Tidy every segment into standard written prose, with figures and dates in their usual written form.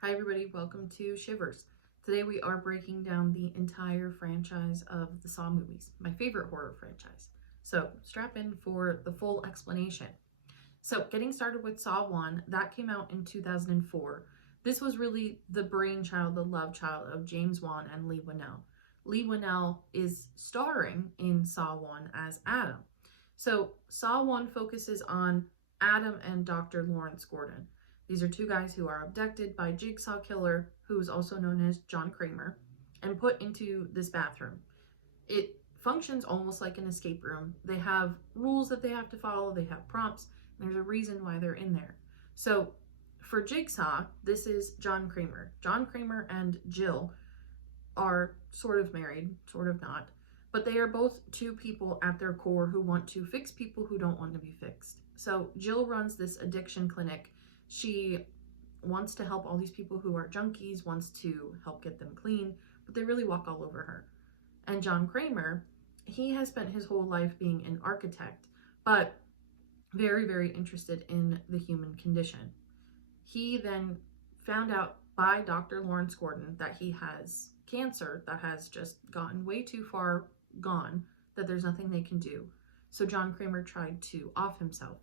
Hi everybody, welcome to Shivers. Today we are breaking down the entire franchise of the Saw movies, my favorite horror franchise. So strap in for the full explanation. So getting started with Saw 1, that came out in 2004. This was really the brainchild, the love child of James Wan and Lee Winnell. Lee Winnell is starring in Saw 1 as Adam. So Saw 1 focuses on Adam and Dr. Lawrence Gordon. These are two guys who are abducted by Jigsaw Killer, who is also known as John Kramer, and put into this bathroom. It functions almost like an escape room. They have rules that they have to follow, they have prompts, and there's a reason why they're in there. So for Jigsaw, this is John Kramer. John Kramer and Jill are sort of married, sort of not, but they are both two people at their core who want to fix people who don't want to be fixed. So Jill runs this addiction clinic. She wants to help all these people who are junkies, wants to help get them clean, but they really walk all over her. And John Kramer, he has spent his whole life being an architect, but very, very interested in the human condition. He then found out by Dr. Lawrence Gordon that he has cancer that has just gotten way too far gone, that there's nothing they can do. So John Kramer tried to off himself.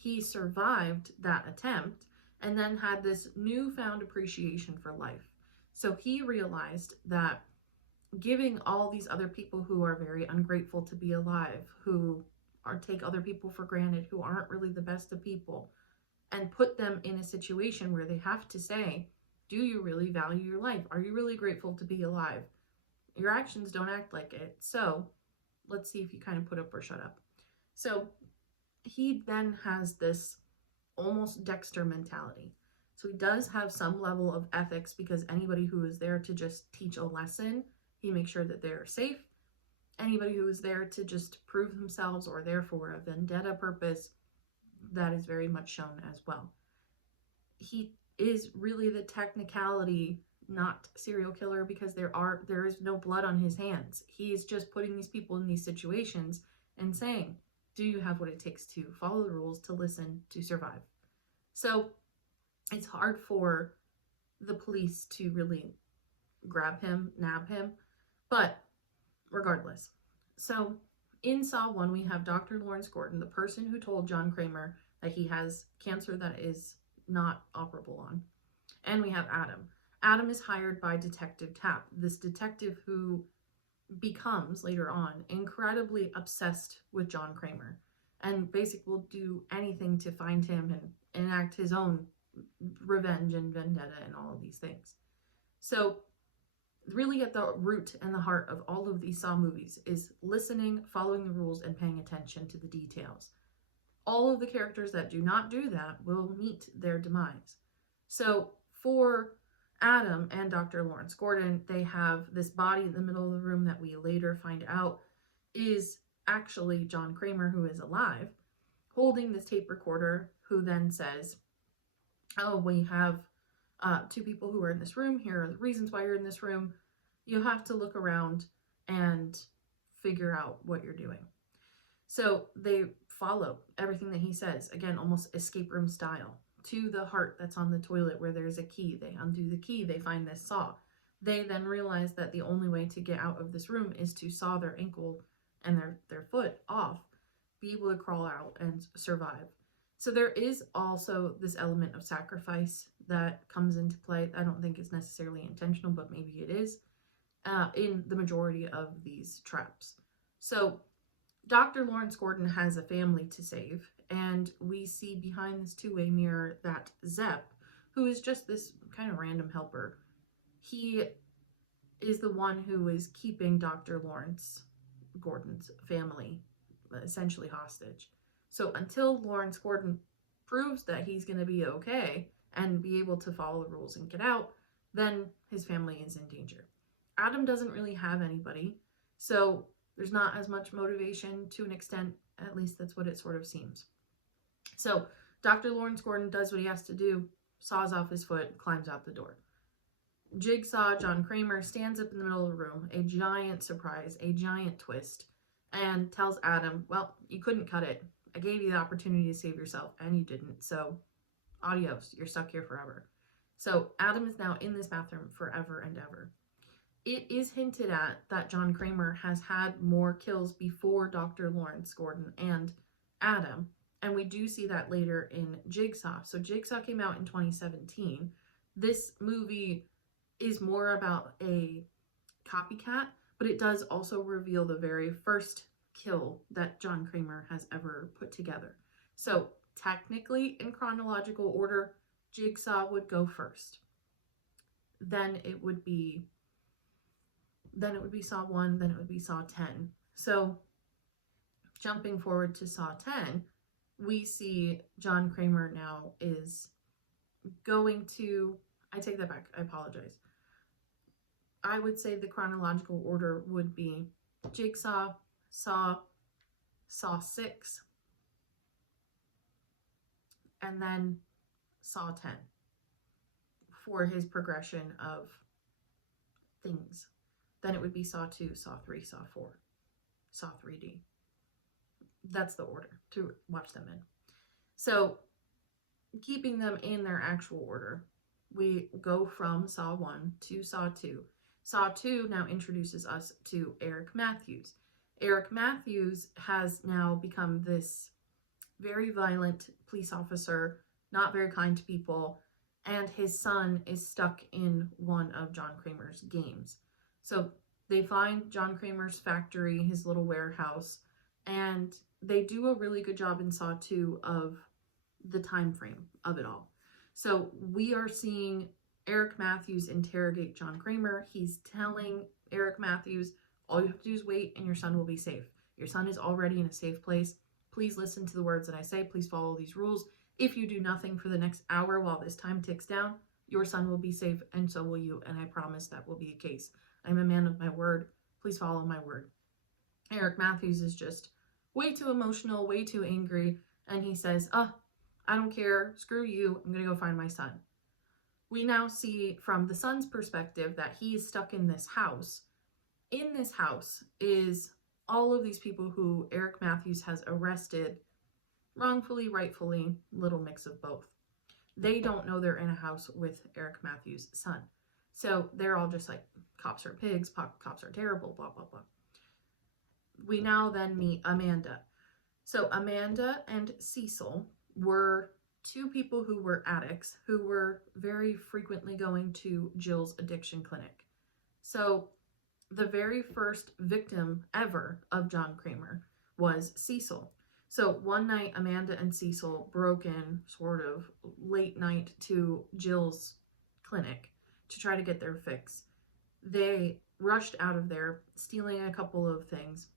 He survived that attempt and then had this newfound appreciation for life. So he realized that giving all these other people who are very ungrateful to be alive, who take other people for granted, who aren't really the best of people, and put them in a situation where they have to say, do you really value your life? Are you really grateful to be alive? Your actions don't act like it. So let's see if you kind of put up or shut up. So he then has this almost Dexter mentality. So he does have some level of ethics because anybody who is there to just teach a lesson, he makes sure that they're safe. Anybody who is there to just prove themselves or there for a vendetta purpose, that is very much shown as well. He is really the technicality, not serial killer, because there is no blood on his hands. He's just putting these people in these situations and saying, do you have what it takes to follow the rules, to listen, to survive? So it's hard for the police to really grab him, nab him, but regardless. So in Saw 1, we have Dr. Lawrence Gordon, the person who told John Kramer that he has cancer that is not operable on. And we have Adam. Adam is hired by Detective Tapp, this detective who becomes, later on, incredibly obsessed with John Kramer and basically will do anything to find him and enact his own revenge and vendetta and all of these things. So really at the root and the heart of all of these Saw movies is listening, following the rules, and paying attention to the details. All of the characters that do not do that will meet their demise. So for Adam and Dr. Lawrence Gordon, they have this body in the middle of the room that we later find out is actually John Kramer, who is alive, holding this tape recorder, who then says, oh, we have two people who are in this room. Here are the reasons why you're in this room. You have to look around and figure out what you're doing. So they follow everything that he says, again, almost escape room style, to the heart that's on the toilet where there's a key. They undo the key, they find this saw. They then realize that the only way to get out of this room is to saw their ankle and their foot off, be able to crawl out and survive. So there is also this element of sacrifice that comes into play. I don't think it's necessarily intentional, but maybe it is, in the majority of these traps. So Dr. Lawrence Gordon has a family to save, and we see behind this two-way mirror that Zepp, who is just this kind of random helper, he is the one who is keeping Dr. Lawrence Gordon's family essentially hostage. So until Lawrence Gordon proves that he's going to be okay and be able to follow the rules and get out, then his family is in danger. Adam doesn't really have anybody, so there's not as much motivation to an extent, at least that's what it sort of seems. So Dr. Lawrence Gordon does what he has to do, saws off his foot, climbs out the door. Jigsaw, John Kramer, stands up in the middle of the room, a giant surprise, a giant twist, and tells Adam, well, you couldn't cut it. I gave you the opportunity to save yourself, and you didn't, so adios, you're stuck here forever. So Adam is now in this bathroom forever and ever. It is hinted at that John Kramer has had more kills before Dr. Lawrence Gordon and Adam, and we do see that later in Jigsaw. So Jigsaw came out in 2017. This movie is more about a copycat, but it does also reveal the very first kill that John Kramer has ever put together. So technically, in chronological order, Jigsaw would go first. Then it would be Saw 1, then it would be Saw 10. So jumping forward to Saw 10, we see John Kramer now is going to, I take that back, I apologize. I would say the chronological order would be Jigsaw, Saw 6, and then Saw 10 for his progression of things. Then it would be Saw 2, Saw 3, Saw 4, Saw 3D. That's the order to watch them in. So keeping them in their actual order, we go from Saw 1 to Saw 2. Saw 2 now introduces us to Eric Matthews. Eric Matthews has now become this very violent police officer, not very kind to people, and his son is stuck in one of John Kramer's games. So they find John Kramer's factory, his little warehouse, and they do a really good job in Saw 2 of the time frame of it all. So we are seeing Eric Matthews interrogate John Kramer. He's telling Eric Matthews, all you have to do is wait and your son will be safe. Your son is already in a safe place. Please listen to the words that I say. Please follow these rules. If you do nothing for the next hour while this time ticks down, your son will be safe and so will you. And I promise that will be the case. I'm a man of my word. Please follow my word. Eric Matthews is just way too emotional, way too angry. And he says, I don't care. Screw you. I'm going to go find my son. We now see from the son's perspective that he is stuck in this house. In this house is all of these people who Eric Matthews has arrested wrongfully, rightfully, little mix of both. They don't know they're in a house with Eric Matthews' son. So they're all just like, cops are pigs, cops are terrible, blah, blah, blah. We now then meet Amanda. So Amanda and Cecil were two people who were addicts who were very frequently going to Jill's addiction clinic. So the very first victim ever of John Kramer was Cecil. So one night, Amanda and Cecil broke in sort of late night to Jill's clinic to try to get their fix. They rushed out of there, stealing a couple of things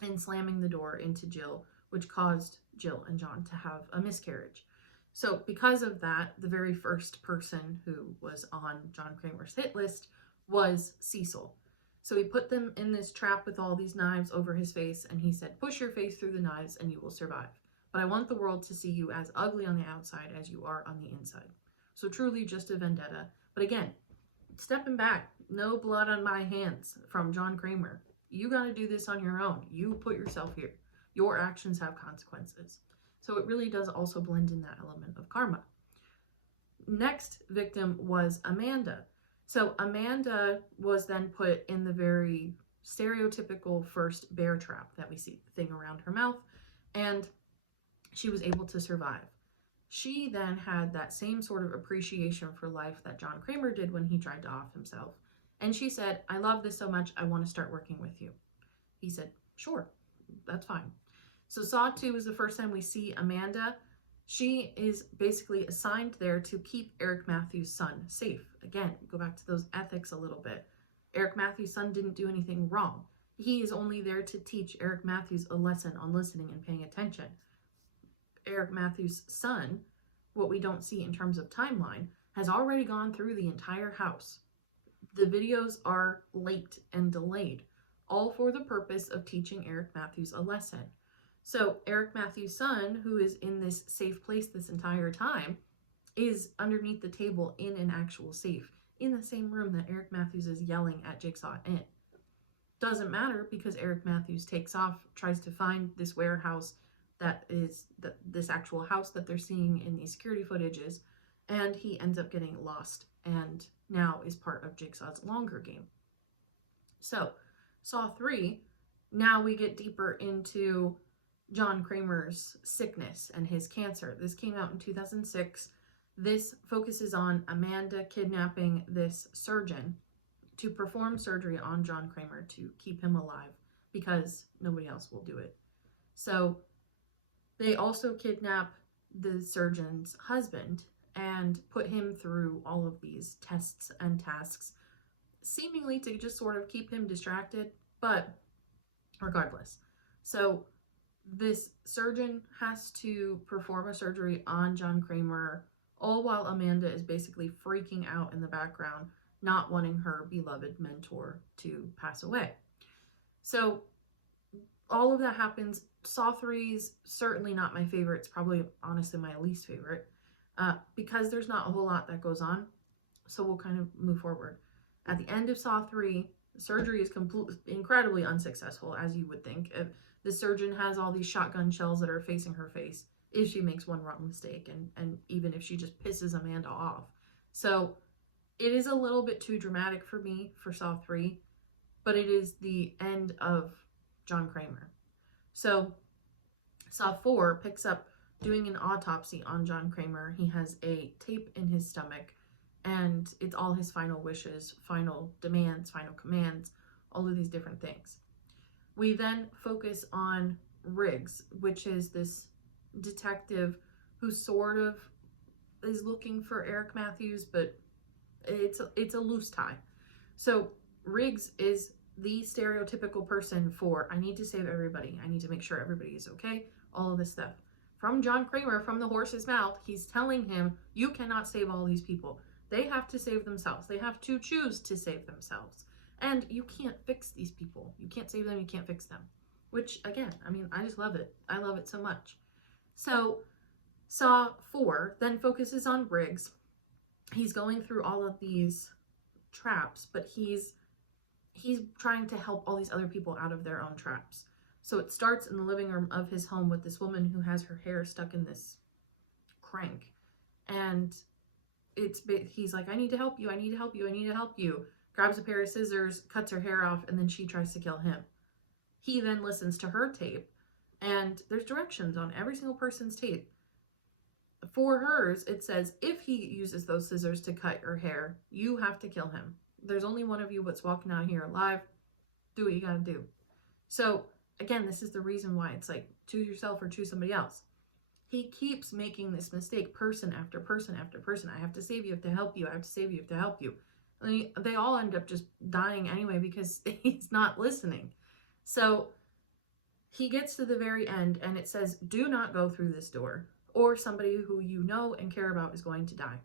and slamming the door into Jill, which caused Jill and John to have a miscarriage. So because of that, the very first person who was on John Kramer's hit list was Cecil. So he put them in this trap with all these knives over his face, and he said, push your face through the knives and you will survive. But I want the world to see you as ugly on the outside as you are on the inside. So truly just a vendetta. But again, stepping back, no blood on my hands from John Kramer. You got to do this on your own. You put yourself here. Your actions have consequences. So it really does also blend in that element of karma. Next victim was Amanda. So Amanda was then put in the very stereotypical first bear trap that we see, the thing around her mouth, and she was able to survive. She then had that same sort of appreciation for life that John Kramer did when he tried to off himself. And she said, I love this so much, I want to start working with you. He said, sure, that's fine. So Saw 2 is the first time we see Amanda. She is basically assigned there to keep Eric Matthews' son safe. Again, go back to those ethics a little bit. Eric Matthews' son didn't do anything wrong. He is only there to teach Eric Matthews a lesson on listening and paying attention. Eric Matthews' son, what we don't see in terms of timeline, has already gone through the entire house. The videos are late and delayed, all for the purpose of teaching Eric Matthews a lesson. So Eric Matthews' son, who is in this safe place this entire time, is underneath the table in an actual safe, in the same room that Eric Matthews is yelling at Jigsaw in. Doesn't matter because Eric Matthews takes off, tries to find this warehouse that is this actual house that they're seeing in these security footages, and he ends up getting lost and now is part of Jigsaw's longer game. So, Saw 3, now we get deeper into John Kramer's sickness and his cancer. This came out in 2006. This focuses on Amanda kidnapping this surgeon to perform surgery on John Kramer to keep him alive because nobody else will do it. So they also kidnap the surgeon's husband and put him through all of these tests and tasks, seemingly to just sort of keep him distracted, but regardless. So this surgeon has to perform a surgery on John Kramer, all while Amanda is basically freaking out in the background, not wanting her beloved mentor to pass away. So all of that happens. Saw 3's certainly not my favorite. It's probably honestly my least favorite because there's not a whole lot that goes on. So we'll kind of move forward. At the end of Saw 3, surgery is incredibly unsuccessful, as you would think. The surgeon has all these shotgun shells that are facing her face if she makes one wrong mistake, and even if she just pisses Amanda off. So it is a little bit too dramatic for me for Saw 3, but it is the end of John Kramer. So Saw 4 picks up doing an autopsy on John Kramer. He has a tape in his stomach, and it's all his final wishes, final demands, final commands, all of these different things. We then focus on Riggs, which is this detective who sort of is looking for Eric Matthews, but it's a loose tie. So Riggs is the stereotypical person for, I need to save everybody. I need to make sure everybody is okay. All of this stuff. From John Kramer, from the horse's mouth, he's telling him, you cannot save all these people. They have to save themselves. They have to choose to save themselves. And you can't fix these people. You can't save them. You can't fix them. Which, again, I mean, I just love it. I love it so much. So, Saw 4 then focuses on Riggs. He's going through all of these traps, but he's trying to help all these other people out of their own traps. So it starts in the living room of his home with this woman who has her hair stuck in this crank. And he's like, I need to help you, I need to help you, I need to help you. Grabs a pair of scissors, cuts her hair off, and then she tries to kill him. He then listens to her tape, and there's directions on every single person's tape. For hers, it says, if he uses those scissors to cut your hair, you have to kill him. There's only one of you that's walking out here alive. Do what you gotta do. So, again, this is the reason why it's like, choose yourself or choose somebody else. He keeps making this mistake, person after person after person. I have to save you, I have to help you, I have to save you, I have to help you. And they all end up just dying anyway because he's not listening. So, he gets to the very end and it says, do not go through this door, or somebody who you know and care about is going to die.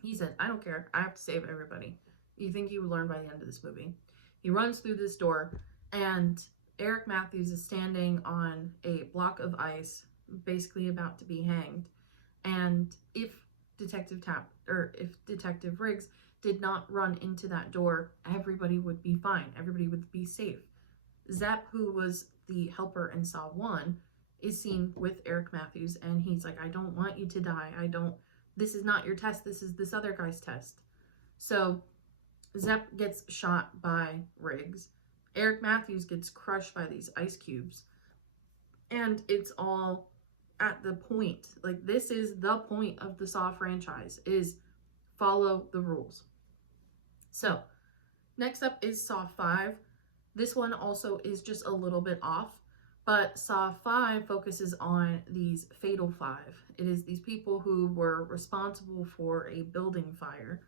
He said, I don't care, I have to save everybody. You think you would learn by the end of this movie. He runs through this door, and Eric Matthews is standing on a block of ice, basically about to be hanged. And if Detective Riggs did not run into that door, everybody would be fine. Everybody would be safe. Zepp, who was the helper in Saw 1, is seen with Eric Matthews, and he's like, I don't want you to die. This is not your test. This is this other guy's test. So Zepp gets shot by Riggs. Eric Matthews gets crushed by these ice cubes. And it's all at the point. Like, this is the point of the Saw franchise, is follow the rules. So, next up is Saw 5. This one also is just a little bit off, but Saw 5 focuses on these Fatal Five. It is these people who were responsible for a building fire,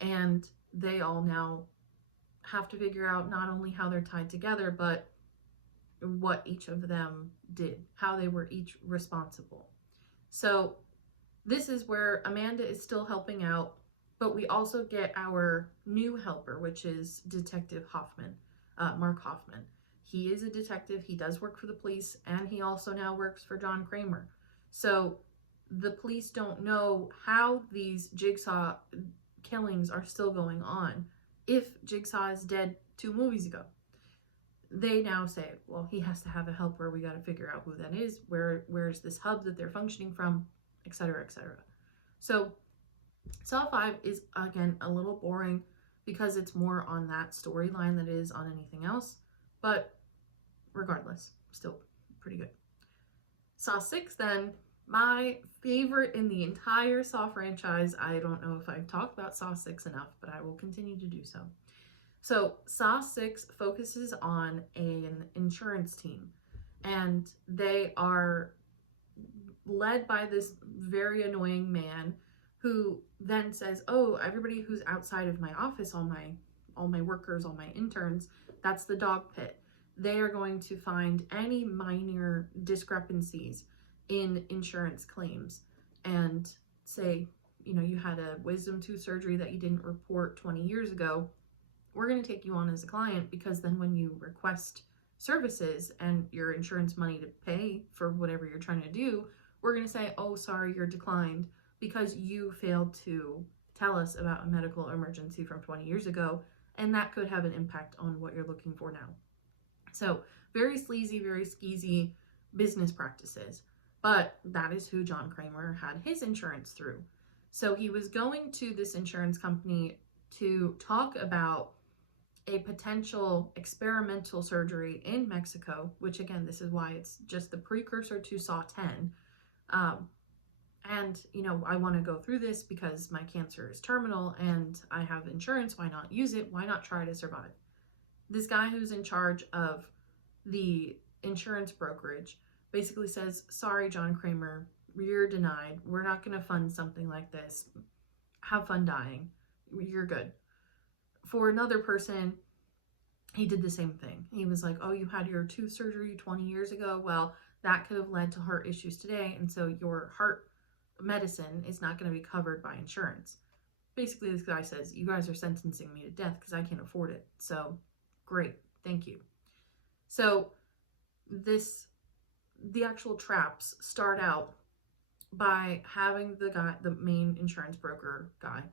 and they all now have to figure out not only how they're tied together, but what each of them did, how they were each responsible. So this is where Amanda is still helping out, but we also get our new helper, which is Detective Hoffman, Mark Hoffman. He is a detective, he does work for the police, and he also now works for John Kramer. So the police don't know how these Jigsaw killings are still going on if Jigsaw is dead 2 movies ago. They now say, well, he has to have a helper, we got to figure out who that is, where's this hub that they're functioning from, etc., etc. So Saw 5 is, again, a little boring because it's more on that storyline than it is on anything else, but regardless, still pretty good. Saw 6, then, my favorite in the entire Saw franchise. I don't know if I've talked about Saw 6 enough, but I will continue to do so. So, Saw 6 focuses on an insurance team, and they are led by this very annoying man who then says, "Oh, everybody who's outside of my office, all my workers, all my interns, that's the dog pit. They are going to find any minor discrepancies in insurance claims and say, you had a wisdom tooth surgery that you didn't report 20 years ago. We're going to take you on as a client, because then when you request services and your insurance money to pay for whatever you're trying to do, we're going to say, oh, sorry, you're declined because you failed to tell us about a medical emergency from 20 years ago, and that could have an impact on what you're looking for now." So very sleazy, very skeezy business practices. But that is who John Kramer had his insurance through. So he was going to this insurance company to talk about a potential experimental surgery in Mexico, which, again, this is why it's just the precursor to Saw 10. And, I want to go through this because my cancer is terminal and I have insurance. Why not use it? Why not try to survive? This guy who's in charge of the insurance brokerage basically says, "Sorry, John Kramer, you're denied. We're not going to fund something like this. Have fun dying. You're good." For another person, he did the same thing. He was like, "Oh, you had your tooth surgery 20 years ago. Well, that could have led to heart issues today, and so your heart medicine is not going to be covered by insurance." Basically, this guy says, "You guys are sentencing me to death because I can't afford it. So, great, thank you." So, the actual traps start out by having the main insurance broker guy,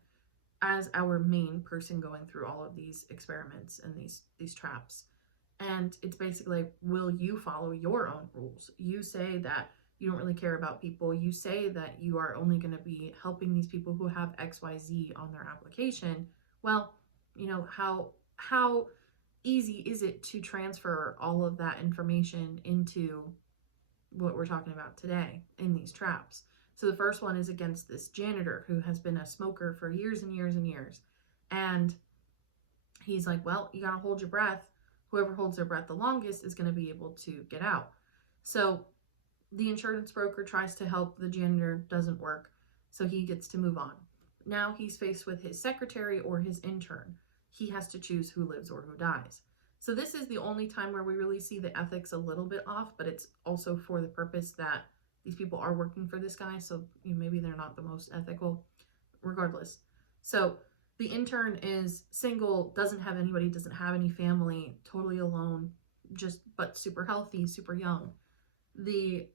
as our main person going through all of these experiments and these traps. And it's basically, will you follow your own rules? You say that you don't really care about people. You say that you are only going to be helping these people who have XYZ on their application. Well, how easy is it to transfer all of that information into what we're talking about today in these traps? So the first one is against this janitor who has been a smoker for years and years and years. And he's like, "Well, you gotta hold your breath. Whoever holds their breath the longest is going to be able to get out." So the insurance broker tries to help the janitor, doesn't work. So he gets to move on. Now he's faced with his secretary or his intern. He has to choose who lives or who dies. So this is the only time where we really see the ethics a little bit off, but it's also for the purpose that these people are working for this guy, so maybe they're not the most ethical, regardless. So the intern is single, doesn't have anybody, doesn't have any family, totally alone, but super healthy, super young. The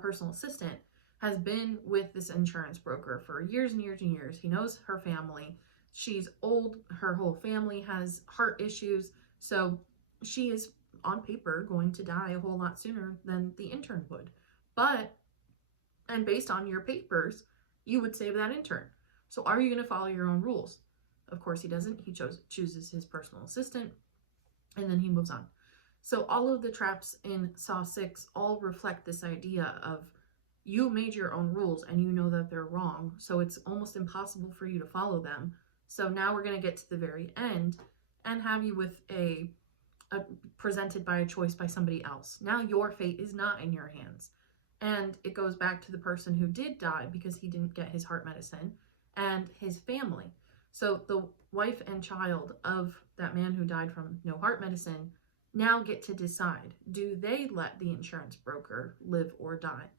personal assistant has been with this insurance broker for years and years and years. He knows her family. She's old. Her whole family has heart issues. So she is, on paper, going to die a whole lot sooner than the intern would. And based on your papers, you would save that intern. So are you going to follow your own rules? Of course he doesn't. He chooses his personal assistant, and then he moves on. So all of the traps in Saw 6 all reflect this idea of, you made your own rules and you know that they're wrong, so it's almost impossible for you to follow them. So now we're going to get to the very end and have you with a presented by a choice by somebody else. Now your fate is not in your hands. And it goes back to the person who did die because he didn't get his heart medicine, and his family. So the wife and child of that man who died from no heart medicine now get to decide, do they let the insurance broker live or die?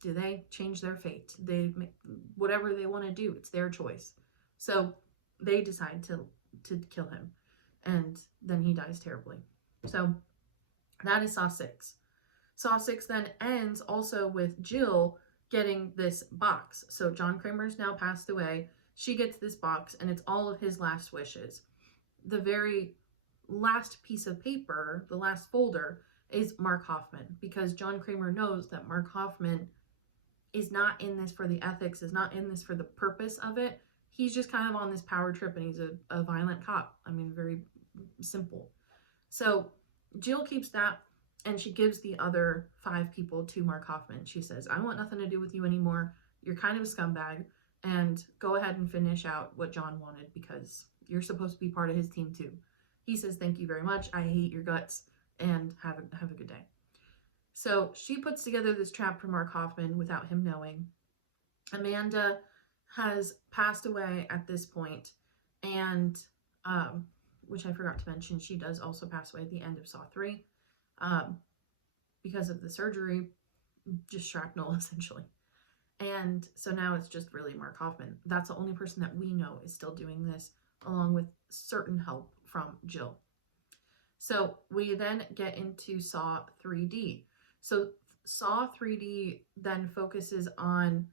Do they change their fate? They whatever they want to do, it's their choice. So they decide to kill him, and then he dies terribly. So that is Saw 6. Saw 6 then ends also with Jill getting this box. So John Kramer's now passed away. She gets this box, and it's all of his last wishes. The very last piece of paper, the last folder, is Mark Hoffman, because John Kramer knows that Mark Hoffman is not in this for the ethics, is not in this for the purpose of it. He's just kind of on this power trip, and he's a violent cop. I mean, very simple. So Jill keeps that, and she gives the other 5 people to Mark Hoffman. She says, I want nothing to do with you anymore. You're kind of a scumbag, and go ahead and finish out what John wanted, because you're supposed to be part of his team too. He says, thank you very much. I hate your guts, and have a good day. So she puts together this trap for Mark Hoffman without him knowing. Amanda has passed away at this point, and which I forgot to mention, she does also pass away at the end of Saw 3 because of the surgery, just shrapnel essentially. And so now it's just really Mark Hoffman. That's the only person that we know is still doing this, along with certain help from Jill. So we then get into Saw 3D. So Saw 3D then focuses on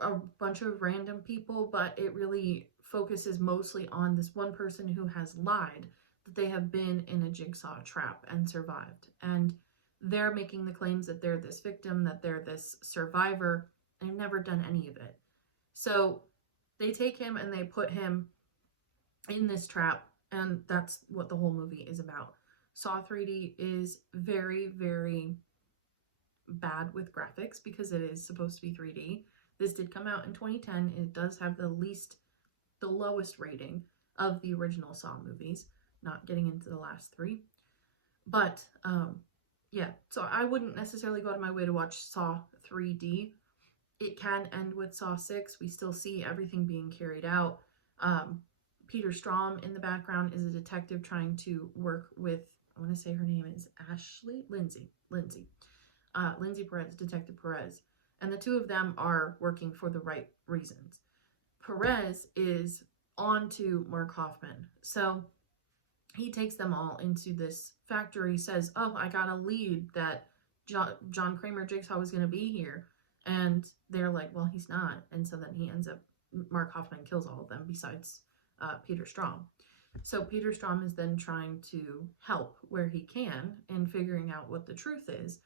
a bunch of random people, but it really focuses mostly on this one person who has lied that they have been in a jigsaw trap and survived. And they're making the claims that they're this victim, that they're this survivor, and they've never done any of it. So they take him and they put him in this trap, and that's what the whole movie is about. Saw 3D is very, very bad with graphics because it is supposed to be 3D. This did come out in 2010. It does have the lowest rating of the original Saw movies, not getting into the last 3. But yeah, so I wouldn't necessarily go out of my way to watch Saw 3D. It can end with Saw 6. We still see everything being carried out. Peter Strahm in the background is a detective trying to work with, I want to say her name is Lindsay Perez, Detective Perez. And the two of them are working for the right reasons. Perez is on to Mark Hoffman. So he takes them all into this factory, says, oh, I got a lead that John Kramer Jigsaw was going to be here. And they're like, well, he's not. And so then he ends up, Mark Hoffman kills all of them besides Peter Strahm. So Peter Strahm is then trying to help where he can in figuring out what the truth is.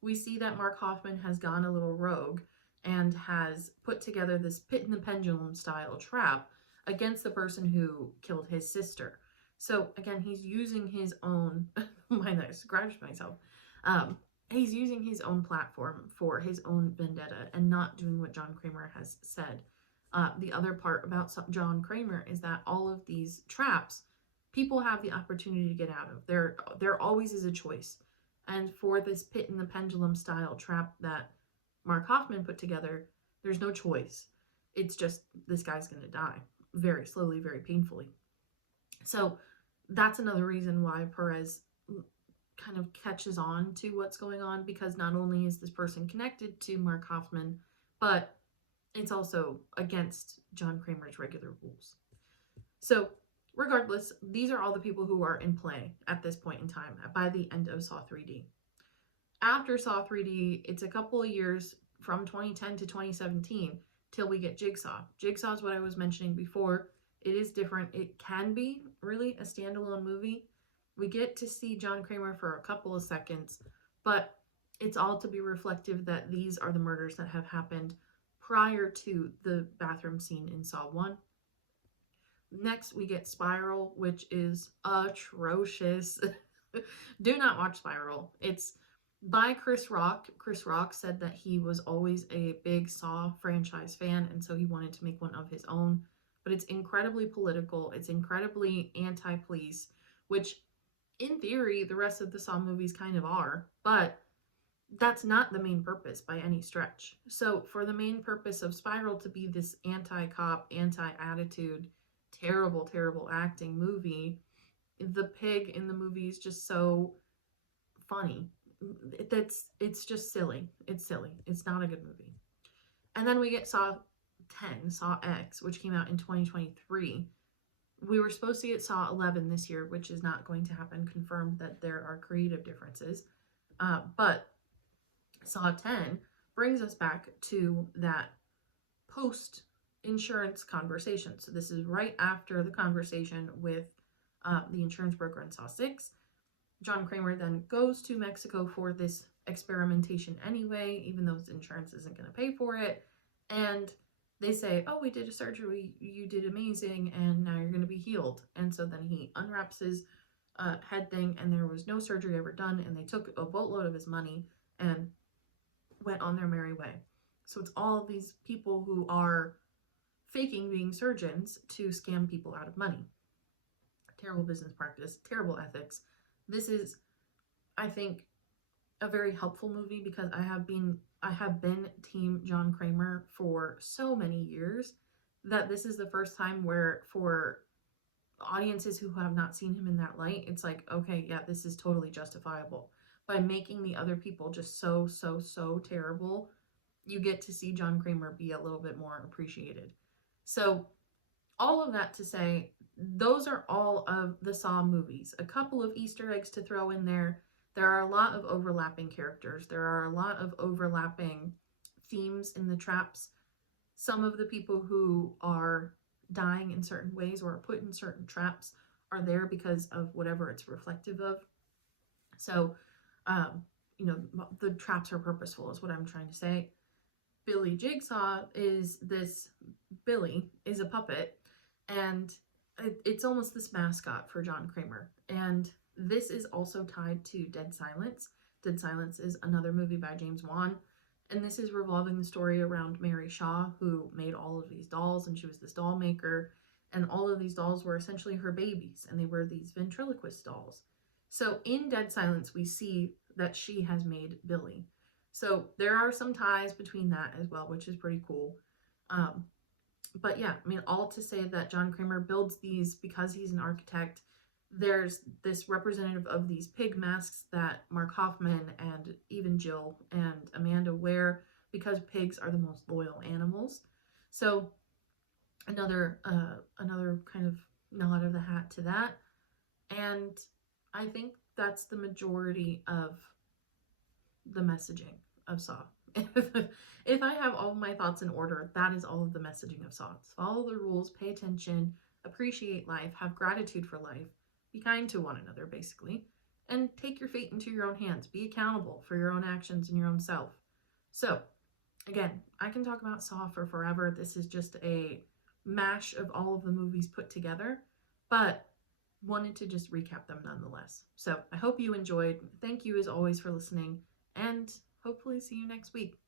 We see that Mark Hoffman has gone a little rogue and has put together this pit in the pendulum style trap against the person who killed his sister. So again, he's using his own, I scratched myself. He's using his own platform for his own vendetta and not doing what John Kramer has said. The other part about John Kramer is that all of these traps, people have the opportunity to get out of. There always is a choice. And for this pit in the pendulum style trap that Mark Hoffman put together, there's no choice. It's just, this guy's going to die very slowly, very painfully. So that's another reason why Perez kind of catches on to what's going on, because not only is this person connected to Mark Hoffman, but it's also against John Kramer's regular rules. So regardless, these are all the people who are in play at this point in time by the end of Saw 3D. After Saw 3D, it's a couple of years from 2010 to 2017 till we get Jigsaw. Jigsaw is what I was mentioning before. It is different. It can be really a standalone movie. We get to see John Kramer for a couple of seconds, but it's all to be reflective that these are the murders that have happened prior to the bathroom scene in Saw 1. Next, we get Spiral, which is atrocious. Do not watch Spiral. It's by Chris Rock. Chris Rock said that he was always a big Saw franchise fan, and so he wanted to make one of his own. But it's incredibly political. It's incredibly anti-police, which in theory, the rest of the Saw movies kind of are, but that's not the main purpose by any stretch. So for the main purpose of Spiral to be this anti-cop, anti-attitude, terrible, terrible acting movie, the pig in the movie is just so funny. It's just silly. It's silly. It's not a good movie. And then we get Saw 10, Saw X, which came out in 2023. We were supposed to get Saw 11 this year, which is not going to happen. Confirmed that there are creative differences. But Saw 10 brings us back to that post-insurance conversation. So this is right after the conversation with the insurance broker in Saw 6. John Kramer then goes to Mexico for this experimentation anyway, even though his insurance isn't going to pay for it. And they say, oh, we did a surgery, you did amazing, and now you're going to be healed. And so then he unwraps his head thing, and there was no surgery ever done, and they took a boatload of his money and went on their merry way. So it's all of these people who are faking being surgeons to scam people out of money. Terrible business practice, terrible ethics. This is, I think, a very helpful movie because I have been team John Kramer for so many years that this is the first time where, for audiences who have not seen him in that light, it's like, okay, yeah, this is totally justifiable. By making the other people just so terrible, you get to see John Kramer be a little bit more appreciated. So all of that to say, those are all of the Saw movies. A couple of Easter eggs to throw in there. There are a lot of overlapping characters. There are a lot of overlapping themes in the traps. Some of the people who are dying in certain ways or are put in certain traps are there because of whatever it's reflective of. So, the traps are purposeful is what I'm trying to say. Billy Jigsaw is a puppet, and it's almost this mascot for John Kramer. And this is also tied to Dead Silence. Dead Silence is another movie by James Wan, and this is revolving the story around Mary Shaw, who made all of these dolls, and she was this doll maker, and all of these dolls were essentially her babies, and they were these ventriloquist dolls. So in Dead Silence, we see that she has made Billy. So there are some ties between that as well, which is pretty cool. But yeah, I mean, all to say that John Kramer builds these because he's an architect. There's this representative of these pig masks that Mark Hoffman and even Jill and Amanda wear because pigs are the most loyal animals. So another kind of nod of the hat to that. And I think that's the majority of the messaging of Saw. If I have all of my thoughts in order, that is all of the messaging of Saw. Follow the rules, pay attention, appreciate life, have gratitude for life, be kind to one another, basically, and take your fate into your own hands. Be accountable for your own actions and your own self. So, again, I can talk about Saw for forever. This is just a mash of all of the movies put together, but wanted to just recap them nonetheless. So I hope you enjoyed. Thank you as always for listening, and hopefully see you next week.